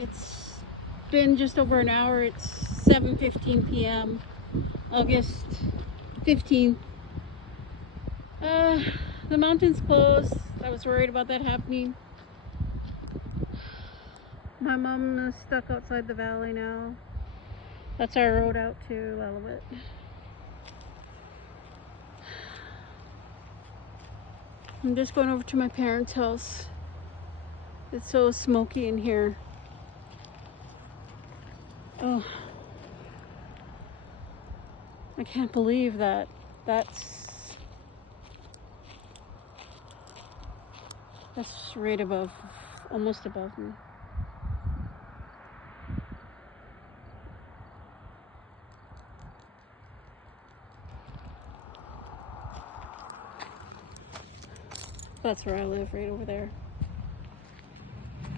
It's been just over an hour. It's 7:15 p.m. August 15th. The mountain's closed. I was worried about that happening. My mom is stuck outside the valley now. That's our road out to Lillooet. I'm just going over to my parents' house. It's so smoky in here. Oh, I can't believe that. That's right above, almost above me. That's where I live, right over there.